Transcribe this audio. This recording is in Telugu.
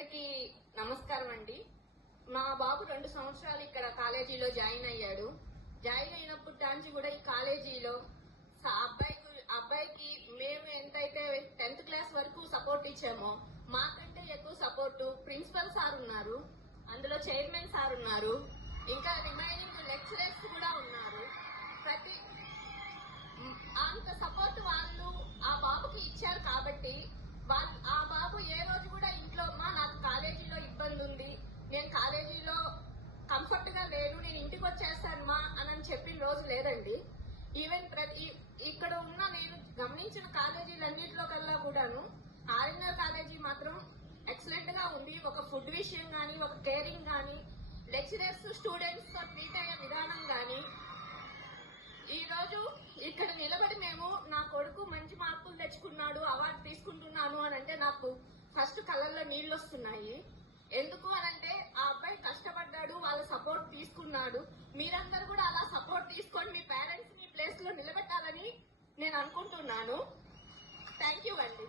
అందరికీ నమస్కారం అండి. మా బాబు 2 సంవత్సరాలు ఇక్కడ కాలేజీలో జాయిన్ అయ్యాడు. జాయిన్ అయినప్పటి నుంచి కూడా ఈ కాలేజీలో అబ్బాయికి మేము ఎంతైతే 10th క్లాస్ వరకు సపోర్ట్ ఇచ్చామో మాకంటే ఎక్కువ సపోర్టు ప్రిన్సిపల్ సార్ ఉన్నారు, అందులో చైర్మన్ సార్ ఉన్నారు, ఇంకా రిమైనింగ్ లెక్చరర్స్ కూడా ఉన్నారు. అంత సపోర్ట్ వాళ్ళు ఆ బాబుకి ఇచ్చారు కాబట్టి ఆ బాబు ఏ రోజు కూడా ఇంట్లో నాకు కాలేజీలో ఇబ్బంది ఉంది, నేను కాలేజీలో కంఫర్ట్ గా లేను, నేను ఇంటికి వచ్చేస్తాను అని చెప్పిన రోజు లేదండి. ఈవెన్ ఇక్కడ ఉన్న నేను గమనించిన కాలేజీలన్నింటిలో కల్లా కూడాను ఆర్ఎన్ఆర్ కాలేజీ మాత్రం ఎక్సలెంట్ గా ఉంది. ఒక ఫుడ్ విషయం గానీ, ఒక కేరింగ్ గానీ, లెక్చరర్స్ స్టూడెంట్స్ తో ట్రీట్ అయ్యే విధానం గానీ, ఈ రోజు ఇక్కడ నిలబడి మేము నా కొడుకు మంచి మార్కులు తెచ్చుకున్నాడు, అవార్డు తీసుకుంటున్నాను అని అంటే నాకు ఫస్ట్ కళ్ళల్లో నీళ్లు వస్తున్నాయి. ఎందుకు అనంటే ఆ అబ్బాయి కష్టపడ్డాడు, వాళ్ళ సపోర్ట్ తీసుకున్నాడు. మీరందరూ కూడా అలా సపోర్ట్ తీసుకొని మీ పేరెంట్స్ మీ ప్లేస్ లో నిలబెట్టాలని నేను అనుకుంటున్నాను. థ్యాంక్ యూ అండి.